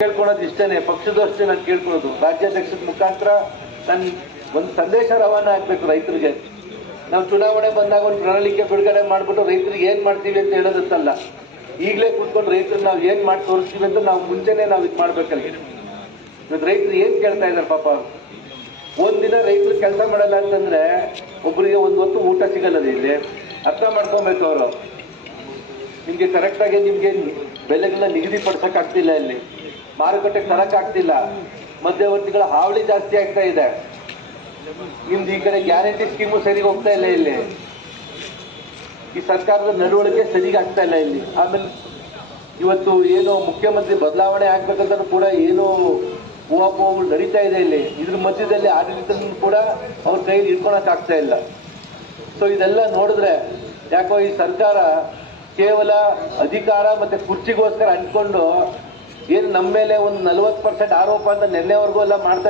ಕೇಳ್ಕೊಳೋದು ಇಷ್ಟೇನೆ, ಪಕ್ಷದಷ್ಟೇ ನಾನು ಕೇಳ್ಕೊಳ್ಳೋದು. ರಾಜ್ಯಾಧ್ಯಕ್ಷದ ಮುಖಾಂತರ ನಾನು ಒಂದು ಸಂದೇಶ ರವಾನೆ ಆಗ್ಬೇಕು ರೈತರಿಗೆ. ನಾವು ಚುನಾವಣೆ ಬಂದಾಗ ಒಂದು ಪ್ರಣಾಳಿಕೆ ಬಿಡುಗಡೆ ಮಾಡ್ಬಿಟ್ಟು ರೈತರಿಗೆ ಏನ್ ಮಾಡ್ತೀವಿ ಅಂತ ಹೇಳೋದಂತಲ್ಲ, ಈಗಲೇ ಕೂತ್ಕೊಂಡು ರೈತರಿಗೆ ನಾವು ಏನ್ ಮಾಡಿ ತೋರಿಸ್ತೀವಿ ಅಂತ ನಾವು ಮುಂಚೆನೆ ನಾವು ಇದು ಮಾಡ್ಬೇಕಲ್ಲಿ. ಇವತ್ತು ರೈತರು ಏನ್ ಕೇಳ್ತಾ ಇದಾರೆ ಪಾಪ. ಒಂದಿನ ರೈತರು ಕೆಲಸ ಮಾಡಲ್ಲ ಅಂತಂದ್ರೆ ಒಬ್ಬರಿಗೆ ಒಂದು ಹೊತ್ತು ಊಟ ಸಿಗಲ್ಲ. ಇಲ್ಲಿ ಅರ್ಥ ಮಾಡ್ಕೊಬೇಕು ಅವರು. ನಿಮ್ಗೆ ಕರೆಕ್ಟ್ ಆಗಿ ನಿಮ್ಗೆ ಬೆಲೆಗಳನ್ನ ನಿಗದಿಪಡಿಸಕ್ ಆಗ್ತಿಲ್ಲ, ಇಲ್ಲಿ ಮಾರುಕಟ್ಟೆಗೆ ತರಕ್ ಆಗ್ತಿಲ್ಲ, ಮಧ್ಯವರ್ತಿಗಳ ಹಾವಳಿ ಜಾಸ್ತಿ ಆಗ್ತಾ ಇದೆ. ನಿಮ್ದು ಈ ಕಡೆ ಗ್ಯಾರಂಟಿ ಸ್ಕೀಮು ಸರಿಗೆ ಹೋಗ್ತಾ ಇಲ್ಲ, ಇಲ್ಲಿ ಈ ಸರ್ಕಾರದ ನಡವಳಿಕೆ ಸರಿಗೆ ಆಗ್ತಾ ಇಲ್ಲ ಇಲ್ಲಿ. ಆಮೇಲೆ ಇವತ್ತು ಏನು ಮುಖ್ಯಮಂತ್ರಿ ಬದಲಾವಣೆ ಆಗ್ಬೇಕಂತ ಕೂಡ ಏನು ಊಹಾಪೋಹಗಳು ನಡೀತಾ ಇದೆ ಇಲ್ಲಿ. ಇದ್ರ ಮಧ್ಯದಲ್ಲಿ ಆಡಳಿತ ಕೂಡ ಅವ್ರ ಕೈಯಲ್ಲಿ ಇಟ್ಕೊಳಕ್ ಆಗ್ತಾ ಇಲ್ಲ. ಸೊ ಇದೆಲ್ಲ ನೋಡಿದ್ರೆ ಯಾಕೋ ಈ ಸರ್ಕಾರ ಕೇವಲ ಅಧಿಕಾರ ಮತ್ತೆ ಕುರ್ಚಿಗೋಸ್ಕರ ಅಂದ್ಕೊಂಡು ಏನು ನಮ್ಮ ಮೇಲೆ ಒಂದು 40% ಆರೋಪ ಅಂತ ನಿನ್ನೆವರೆಗೂ ಎಲ್ಲ ಮಾಡ್ತಾ